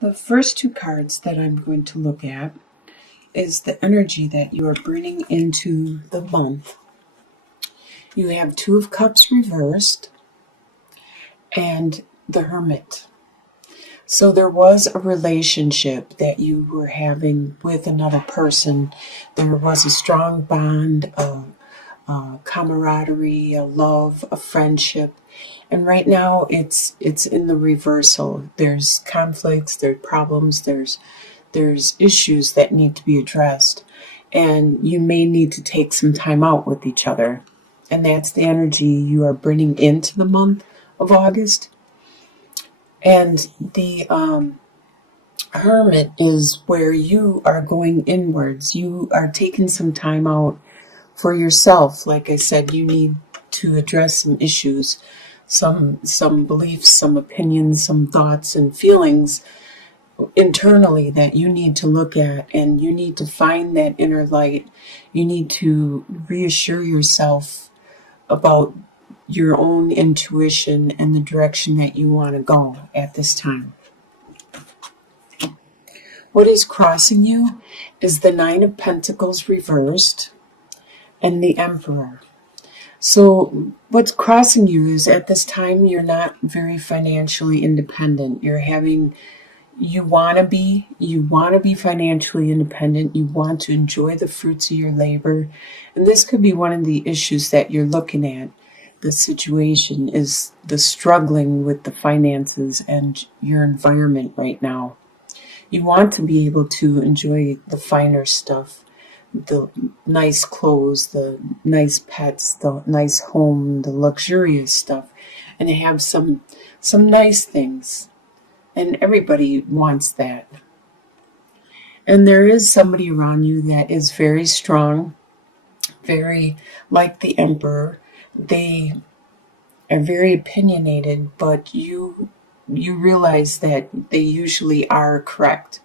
The first two cards that I'm going to look at is the energy that you are bringing into the month. You have Two of Cups reversed and the Hermit. So there was a relationship that you were having with another person. There was a strong bond of camaraderie, a love, a friendship. And right now it's in the reversal. There's conflicts, there's problems, there's issues that need to be addressed. And you may need to take some time out with each other. And that's the energy you are bringing into the month of August. And the Hermit is where you are going inwards. You are taking some time out for yourself. Like I said, you need to address some issues, some beliefs, some opinions, some thoughts and feelings internally that you need to look at, and you need to find that inner light. You need to reassure yourself about your own intuition and the direction that you want to go at this time. What is crossing you is the Nine of Pentacles reversed and the Emperor. So what's crossing you is at this time you're not very financially independent. You want to be financially independent. You want to enjoy the fruits of your labor. And this could be one of the issues that you're looking at. The situation is the struggling with the finances and your environment right now. You want to be able to enjoy the finer stuff, the nice clothes, the nice pets, the nice home, the luxurious stuff, and have some nice things. And everybody wants that. And there is somebody around you that is very strong, very like the Emperor. They are very opinionated, but you realize that they usually are correct.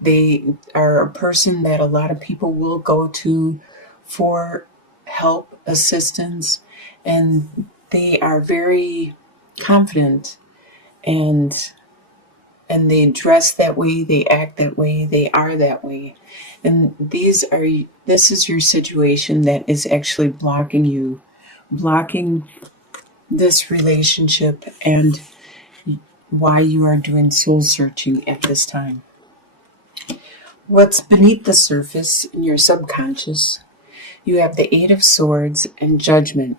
They are a person that a lot of people will go to for help, assistance, and they are very confident and they dress that way, they act that way, they are that way. And this is your situation that is actually blocking this relationship and why you are doing soul searching at this time. What's beneath the surface in your subconscious? You have the Eight of Swords and Judgment.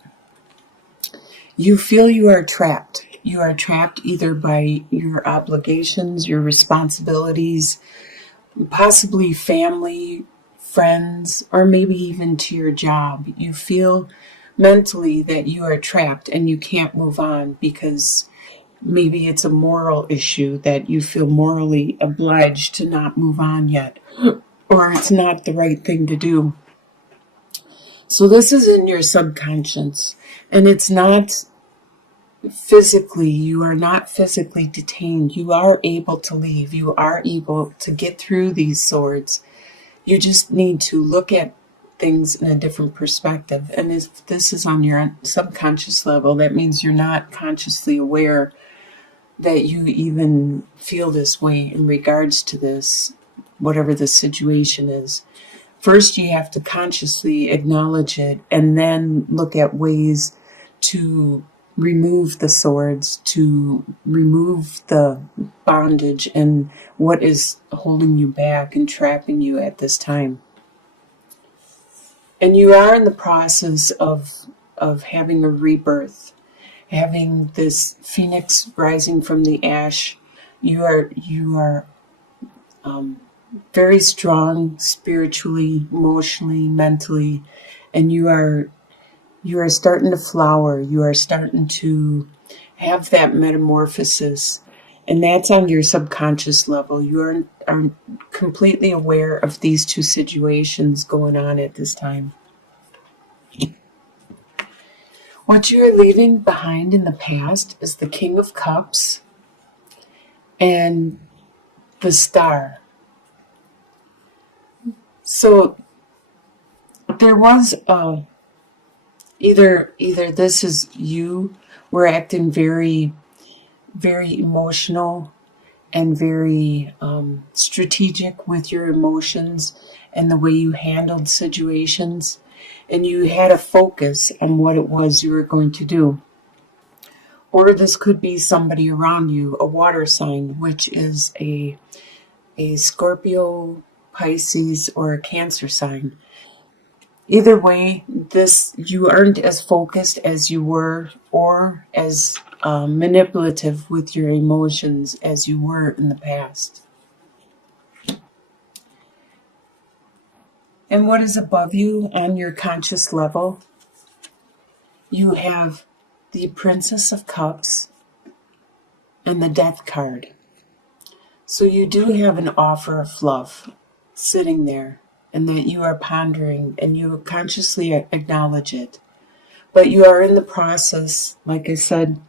You feel you are trapped. You are trapped either by your obligations, your responsibilities, possibly family, friends, or maybe even to your job. You feel mentally that you are trapped and you can't move on because maybe it's a moral issue that you feel morally obliged to not move on yet, or it's not the right thing to do. So this is in your subconscious, and it's not physically, you are not physically detained. You are able to leave. You are able to get through these swords. You just need to look at things in a different perspective. And if this is on your subconscious level, that means you're not consciously aware that you even feel this way in regards to this, whatever the situation is. First, you have to consciously acknowledge it and then look at ways to remove the swords, to remove the bondage and what is holding you back and trapping you at this time. And you are in the process of having a rebirth, having this phoenix rising from the ash. You are very strong spiritually, emotionally, mentally, and you are starting to flower. You are starting to have that metamorphosis, and that's on your subconscious level. You are completely aware of these two situations going on at this time. What you are leaving behind in the past is the King of Cups and the Star. So there was either this is you were acting very, very emotional and very strategic with your emotions and the way you handled situations. And you had a focus on what it was you were going to do. Or this could be somebody around you, a water sign, which is a Scorpio, Pisces, or a Cancer sign. Either way, you aren't as focused as you were, or as manipulative with your emotions as you were in the past. And what is above you on your conscious level? You have the Princess of Cups and the Death card. So you do have an offer of love sitting there, and that you are pondering, and you consciously acknowledge it. But you are in the process, like I said,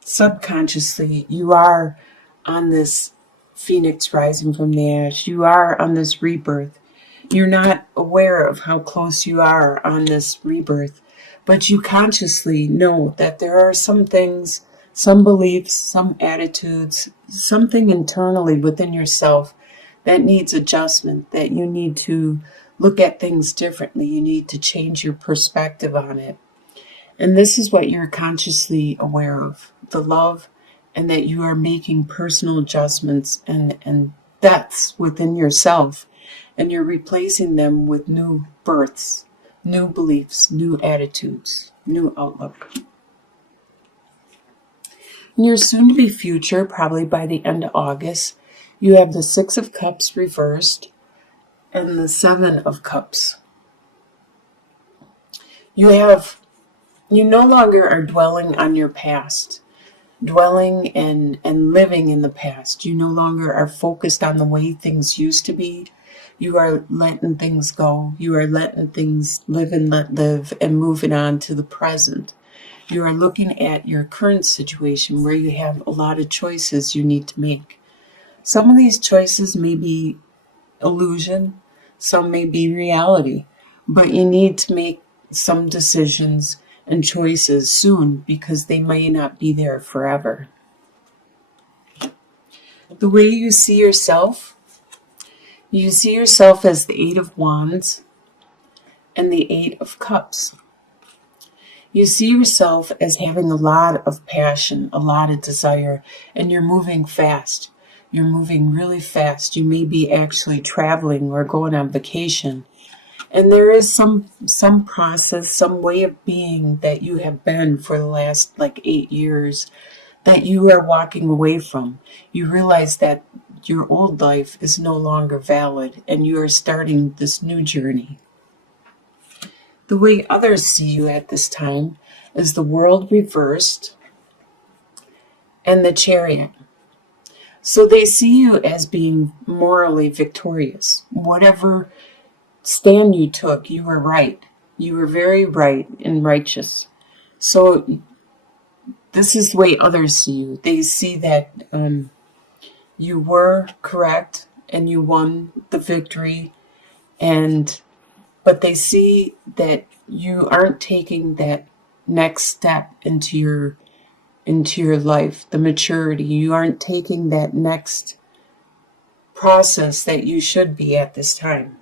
subconsciously, you are on this phoenix rising from the ash. You are on this rebirth. You're not aware of how close you are on this rebirth, but you consciously know that there are some things, some beliefs, some attitudes, something internally within yourself that needs adjustment, that you need to look at things differently. You need to change your perspective on it. And this is what you're consciously aware of, the love, and that you are making personal adjustments and depths within yourself. And you're replacing them with new births, new beliefs, new attitudes, new outlook. In your soon-to-be future, probably by the end of August, you have the Six of Cups reversed and the Seven of Cups. You no longer are dwelling on your past, dwelling and living in the past. You no longer are focused on the way things used to be. You are letting things go. You are letting things live and let live and moving on to the present. You are looking at your current situation where you have a lot of choices you need to make. Some of these choices may be illusion, some may be reality, but you need to make some decisions and choices soon because they may not be there forever. The way you see yourself as the Eight of Wands and the Eight of Cups. You see yourself as having a lot of passion, a lot of desire, and you're moving fast. You're moving really fast. You may be actually traveling or going on vacation. And there is some process, some way of being that you have been for the last 8 years that you are walking away from. You realize that your old life is no longer valid and you are starting this new journey. The way others see you at this time is the World reversed and the Chariot. So they see you as being morally victorious. Whatever stand you took, you were right. You were very right and righteous. So this is the way others see you. They see that you were correct and you won the victory, but they see that you aren't taking that next step into your life, the maturity. You aren't taking that next process that you should be at this time.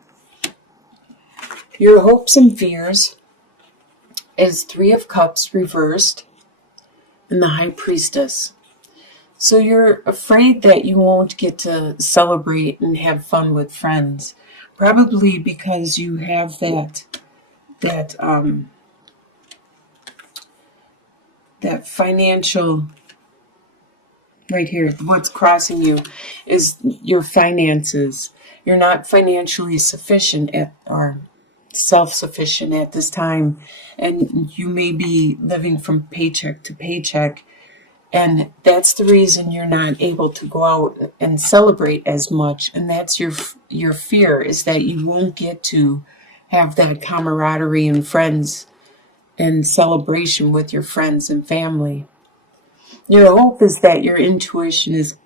Your hopes and fears is Three of Cups reversed and the High Priestess. So you're afraid that you won't get to celebrate and have fun with friends, probably because you have that financial, right here, what's crossing you is your finances. You're not financially sufficient or self-sufficient at this time, and you may be living from paycheck to paycheck, and that's the reason you're not able to go out and celebrate as much. And that's your fear, is that you won't get to have that camaraderie and friends and celebration with your friends and family. Your hope is that your intuition is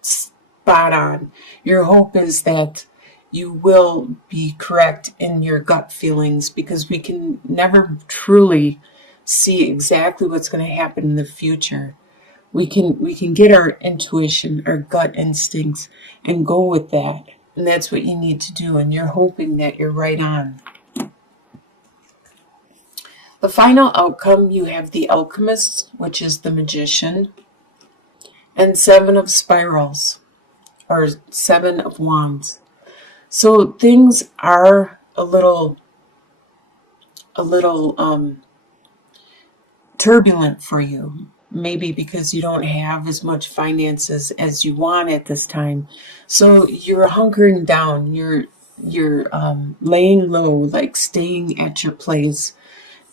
spot on. Your hope is that you will be correct in your gut feelings, because we can never truly see exactly what's going to happen in the future. We can get our intuition, our gut instincts, and go with that. And that's what you need to do. And you're hoping that you're right on. The final outcome, you have the Alchemist, which is the Magician, and Seven of Spirals, or Seven of Wands. So things are a little turbulent for you. Maybe because you don't have as much finances as you want at this time. So you're hunkering down. You're laying low, like staying at your place.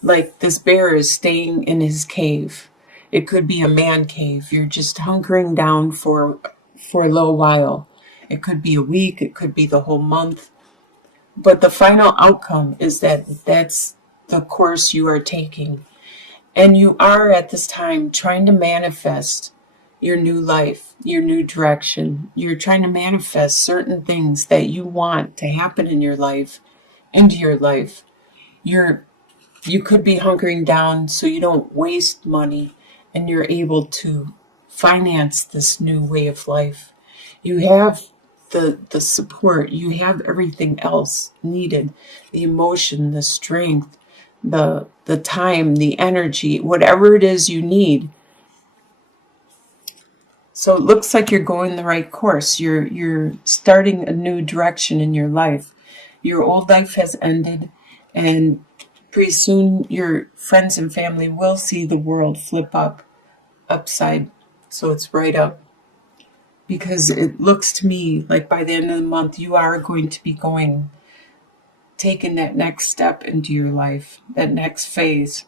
Like this bear is staying in his cave. It could be a man cave. You're just hunkering down for a little while. It could be a week. It could be the whole month. But the final outcome is that that's the course you are taking. And you are at this time trying to manifest your new life, your new direction. You're trying to manifest certain things that you want to happen in your life, into your life. You could be hunkering down so you don't waste money and you're able to finance this new way of life. You have the support, you have everything else needed, the emotion, the strength, the time, the energy, whatever it is you need. So it looks like you're going the right course. You're starting a new direction in your life. Your old life has ended, and pretty soon your friends and family will see the world flip upside, so it's right up. Because it looks to me like by the end of the month you are going to be taking that next step into your life, that next phase.